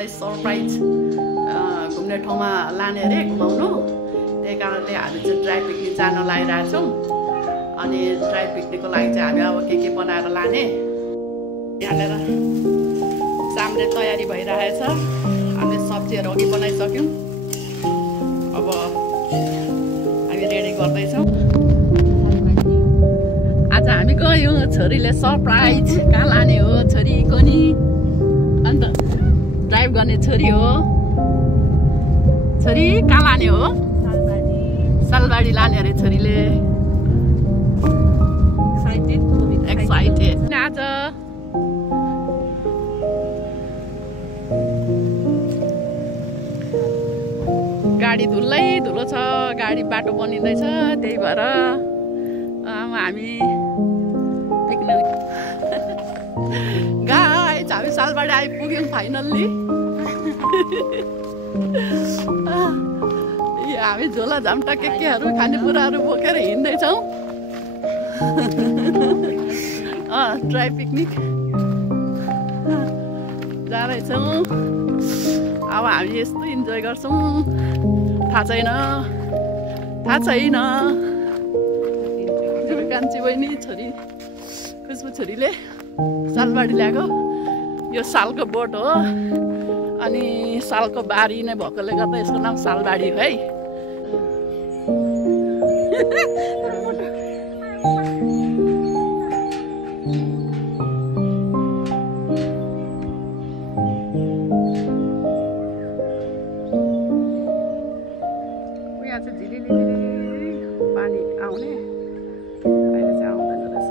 Surprise घुम्ने ठाउँमा लाने अरे घुमाउनु। त्यही कारणले हामी चाहिँ ड्राई पिकनिक जान लागिरहेको छौँ। अनि ड्राई पिकनिकको लागि चाहिँ हामी अब के बनाएर लाने यहाँनिर सामने तयारी भइरहेछ। हामीले सब्जीहरू अघि बनाइसक्यौँ, अब हामी रेडी गर्दैछौँ। आज हामी गयौँ, छोरीले सरप्राइज कहाँ लाने हो छोरीको नि, अन्त ड्राइभ गर्ने छोरी हो। छोरी कहाँ लाने हो? सालबाडी लाने अरे छोरीले। एक्साइटेड आज गाडी धुलै धुलो छ, गाडी बाटो बनिँदैछ, त्यही भएर हामी पिकनिक गाइस हामी सालबाडी आइपुग्यौँ फाइनल्ली। हामी झोला झम्टा केहरू खानेकुराहरू बोकेर हिँड्दैछौँ ड्राई पिकनिक जाँदैछौँ। अब हामी यस्तो इन्जोय गर्छौँ, थाहा छैन कान्छी बहिनी छोरी खुसबु छोरीले सालबाडी ल्याएको। यो सालको बोट हो, अनि सालको बारी नै भएकोले गर्दा यसको नाम सालबाडी हो है। यहाँ चाहिँ झिलिली पानी आउने, अहिले चाहिँ आउँदैन रहेछ।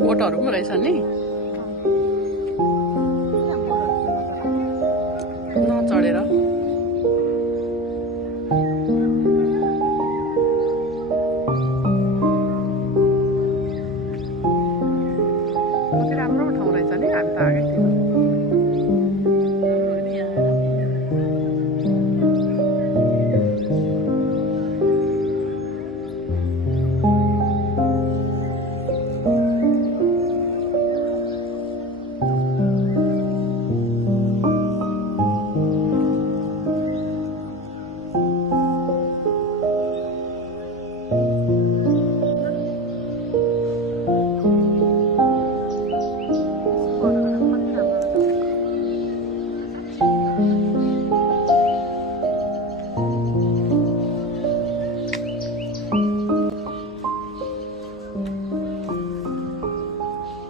बोटहरू पनि रहेछ नि, नचढेर कति राम्रो ठाउँ रहेछ नि, हामी त आएकै थियौँ।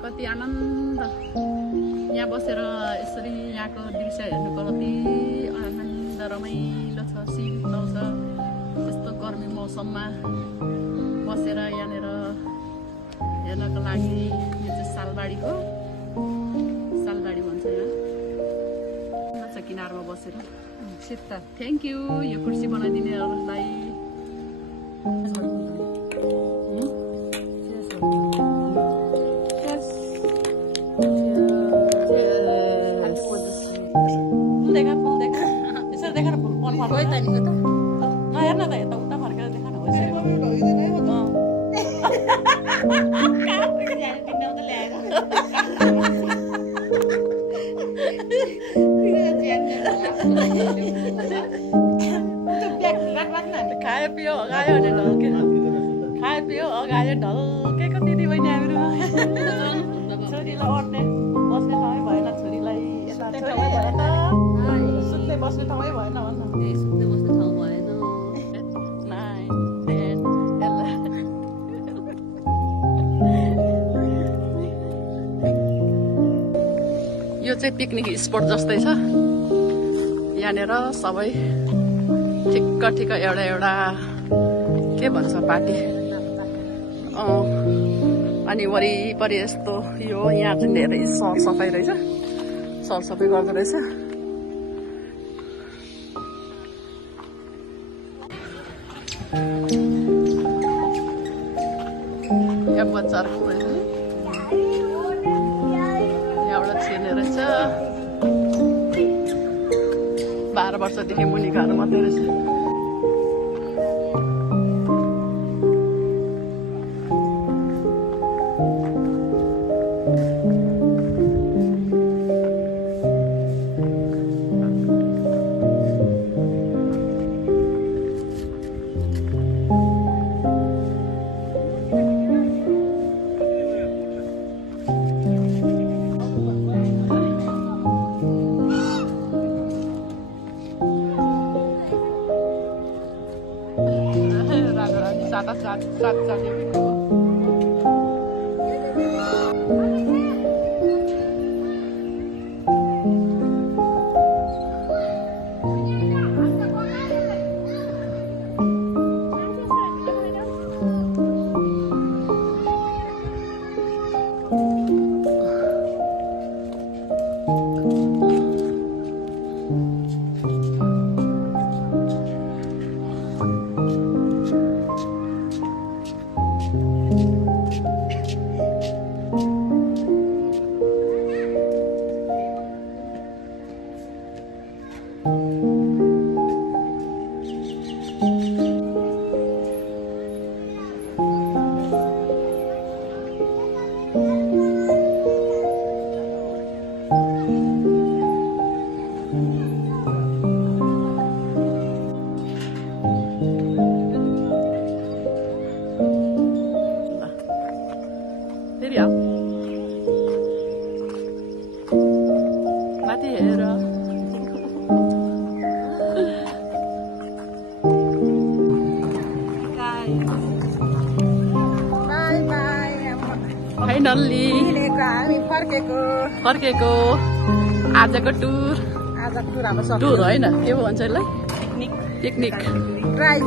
कति आनन्द यहाँ बसेर यसरी यहाँको दृश्य हेर्नुको कति आनन्द रमाइलो छ, शीतल छ। यस्तो गर्मी मौसममा बसेर यहाँनिर हेर्नको लागि यो चाहिँ सालबाडी हो, सालबाडी भन्छ यहाँ किनारमा बसेर शीतल। थ्याङ्क यू यो कुर्सी बनाइदिनेहरूलाई। हेर्न त यता उता फर्केर देखा न खायो पियो अगायो भने ढल्के, खायो पियो अगायो ढल्केको दिदी बहिनी हामीहरू। छोरीलाई ओर्ने बस्ने ठाउँै भएन, छोरीलाई यता ठाउँै भएन, सुत्ने बस्ने ठाउँै भएन भन्न। सुत्ने बस्ने ठाउँ भएन। 9, 10, 11 यो चाहिँ पिकनिक स्पट जस्तै छ। यहाँनिर सबै ठिक्क ठिक्क एउटा एउटा के भन्छ पार्टी। अनि वरिपरि यस्तो यो यहाँ चाहिँ धेरै सरसफाइ रहेछ, सरसफाइ गर्दो रहेछ। यहाँ बच्चाहरू यहाँबाट छिर्ने रहेछ। 12 वर्षदेखि मुनिकाहरू मात्रै रहेछ। फाइनल्ली फर्केको आजको टुर हाम्रो टुर होइन के भन्छ यसलाई? Picnic picnic dry